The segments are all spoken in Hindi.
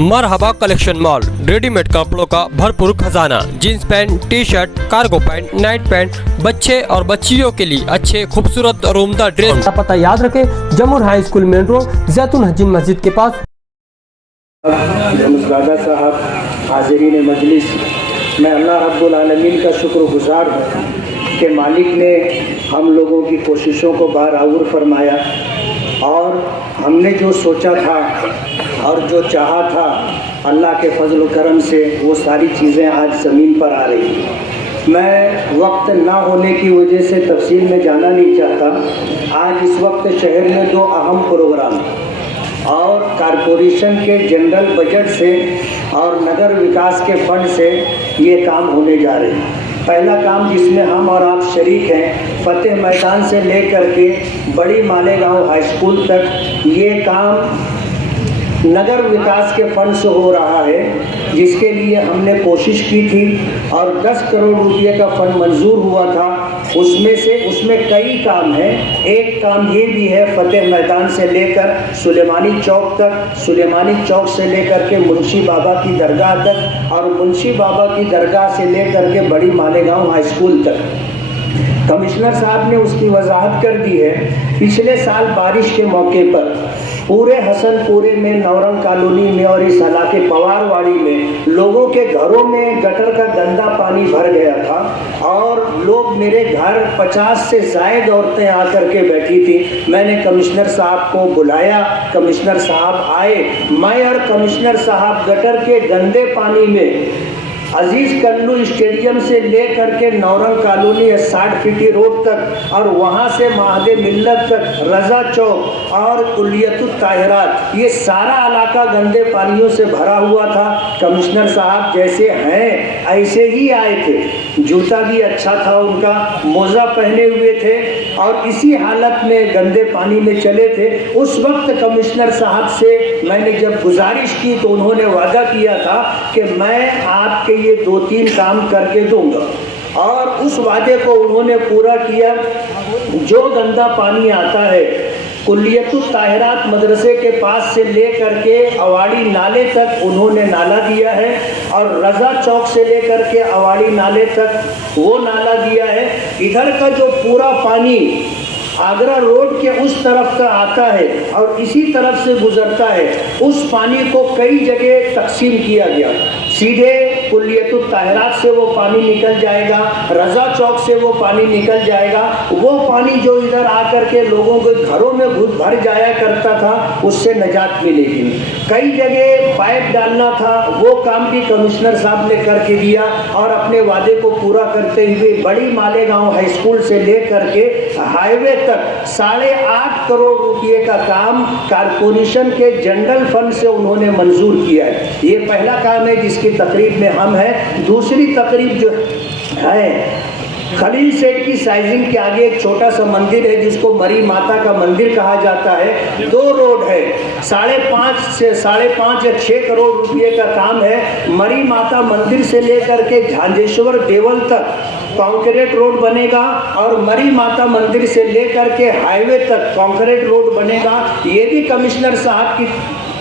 मरहबा कलेक्शन मॉल, रेडीमेड कपड़ों का भरपूर खजाना, jeans pant, T shirt, cargo pant, night pant, बच्चे और बच्चियों के लिए अच्छे खूबसूरत और उम्दा ड्रेस। पता याद रखें, जमुर हाई स्कूल मेन रोड, जैतून हजीन मस्जिद के पास। दादा साहब, हाज़रीन मजलिस, मैं अल्लाह रब्बुल आलमीन का शुक्रगुजार हूँ कि मालिक ने हम लोगों की कोशिशों को बाराऊर फरमाया और हमने जो सोचा था और जो चाहा था, अल्लाह के फजल व करम से वो सारी चीज़ें आज ज़मीन पर आ रही। मैं वक्त ना होने की वजह से तफसील में जाना नहीं चाहता। आज इस वक्त शहर में दो अहम प्रोग्राम और कारपोरेशन के जनरल बजट से और नगर विकास के फंड से ये काम होने जा रहे हैं। पहला काम जिसमें हम और आप शरीक हैं, फतेह मैदान से लेकर के बड़ी मालेगांव हाई स्कूल तक ये काम नगर विकास के फंड से हो रहा है, जिसके लिए हमने कोशिश की थी और 10 करोड़ रुपये का फंड मंजूर हुआ था। उसमें कई काम हैं। एक काम ये भी है, फतेह मैदान से लेकर सुलेमानी चौक तक, सुलेमानी चौक से लेकर के मुंशी बाबा की दरगाह तक और मुंशी बाबा की दरगाह से लेकर के बड़ी मालेगांव हाई स्कूल तक। कमिश्नर साहब ने उसकी वजाहत कर दी है। पिछले साल बारिश के मौके पर पूरे हसनपुरे में, नौरंग कॉलोनी में और इस इलाके पवारवाड़ी में लोगों के घरों में गटर का गंदा पानी भर गया था और लोग, मेरे घर 50 से ज़ायद औरतें आकर के बैठी थी। मैंने कमिश्नर साहब को बुलाया, कमिश्नर साहब आए। मैं और कमिश्नर साहब गटर के गंदे पानी में अजीज कल्लू स्टेडियम से लेकर के नौरंग कॉलोनी 60 फीटी रोड तक और वहाँ से महादे मिल्लत तक, रजा चौक और कुलियतुत ताहिरात, ये सारा इलाका गंदे पानियों से भरा हुआ था। कमिश्नर साहब जैसे हैं ऐसे ही आए थे, जूता भी अच्छा था उनका, मोजा पहने हुए थे और इसी हालत में गंदे पानी में चले थे। उस वक्त कमिश्नर साहब से मैंने जब गुजारिश की तो उन्होंने वादा किया था कि मैं आपके ये 2-3 काम करके दूंगा और उस वादे को उन्होंने पूरा किया। जो गंदा पानी आता है कुलियतुत ताहिरात मदरसे के पास से लेकर के अवाड़ी नाले तक उन्होंने नाला दिया है और रजा चौक से लेकर के अवाड़ी नाले तक वो नाला दिया है। इधर का जो पूरा पानी आगरा रोड के उस तरफ का आता है और इसी तरफ से गुजरता है, उस पानी को कई जगह तकसीम किया गया। सीधे कुलियतुत ताहिरात से वो पानी निकल जाएगा, रजा चौक से वो पानी निकल जाएगा। वो पानी जो इधर आकर के लोगों के घरों में घुस भर जाया करता था, उससे निजात मिलेगी। कई जगह पाइप डालना था, वो काम भी कमिश्नर साहब ने करके दिया और अपने वादे को पूरा करते हुए बड़ी मालेगांव हाई स्कूल से लेकर के हाईवे तक 8.5 करोड़ रुपये का काम कारपोरेशन के जनरल फंड से उन्होंने मंजूर किया है। ये पहला काम है जिसकी तकरीब में हम हैं। दूसरी तकरीब जो है, खलील सेठ की साइजिंग के आगे एक छोटा सा मंदिर है जिसको मरी माता का मंदिर कहा जाता है। 2 रोड है, 5.5 या 6 करोड़ रुपये का काम है। मरी माता मंदिर से लेकर के झांझेश्वर देवल तक कॉन्क्रीट रोड बनेगा और मरी माता मंदिर से लेकर के हाईवे तक कॉन्क्रीट रोड बनेगा। ये भी कमिश्नर साहब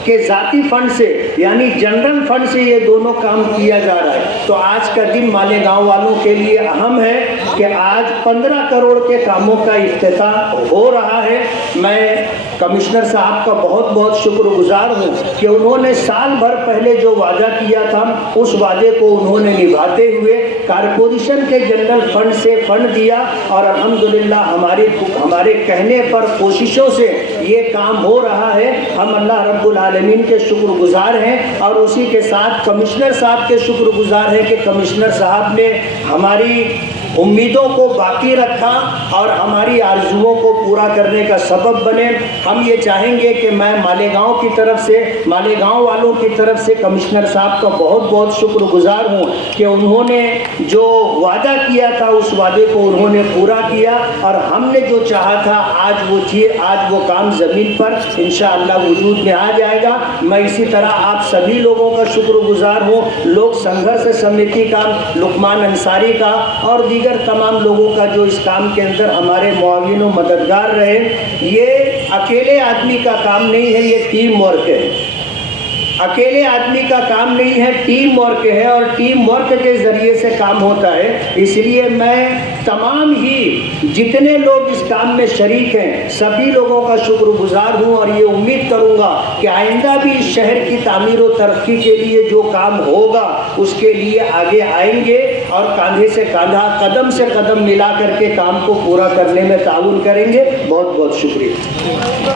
के ज़ाती फंड से, यानी जनरल फंड से ये दोनों काम किया जा रहा है। तो आज का दिन मालेगांव वालों के लिए अहम है कि आज 15 करोड़ के कामों का इफ्तिताह हो रहा है। मैं कमिश्नर साहब का बहुत बहुत शुक्रगुजार हूँ कि उन्होंने साल भर पहले जो वादा किया था, उस वादे को उन्होंने निभाते हुए कारपोरेशन के जनरल फंड से फंड दिया और अल्हम्दुलिल्लाह हमारे कहने पर, कोशिशों से ये काम हो रहा है। हम अल्लाह रब्बुल आलमीन के शुक्रगुजार हैं और उसी के साथ कमिश्नर साहब के शुक्रगुजार हैं कि कमिश्नर साहब ने हमारी उम्मीदों को बाकी रखा और हमारी आरजुओं को पूरा करने का सबब बने। हम ये चाहेंगे कि मैं मालेगांव की तरफ से, मालेगांव वालों की तरफ से कमिश्नर साहब का बहुत बहुत शुक्रगुजार हूँ कि उन्होंने जो वादा किया था उस वादे को उन्होंने पूरा किया और हमने जो चाहा था आज वो काम ज़मीन पर इंशाअल्लाह वजूद में आ जाएगा। मैं इसी तरह आप सभी लोगों का शुक्रगुजार हूँ, लोक संघर्ष समिति का, लुकमान अंसारी का और दीगर तमाम लोगों का जो इस काम के अंदर हमारे मुआविन व मददगार रहे। ये अकेले आदमी का काम नहीं है, ये टीम वर्क है। अकेले आदमी का काम नहीं है, टीम वर्क है और टीम वर्क के ज़रिए से काम होता है। इसलिए मैं तमाम ही जितने लोग इस काम में शरीक हैं सभी लोगों का शुक्रगुजार हूँ और ये उम्मीद करूँगा कि आइंदा भी इस शहर की तामीर और तरक्की के लिए जो काम होगा उसके लिए आगे आएंगे और कंधे से कंधा, कदम से कदम मिला करके काम को पूरा करने में ताउन करेंगे। बहुत बहुत शुक्रिया।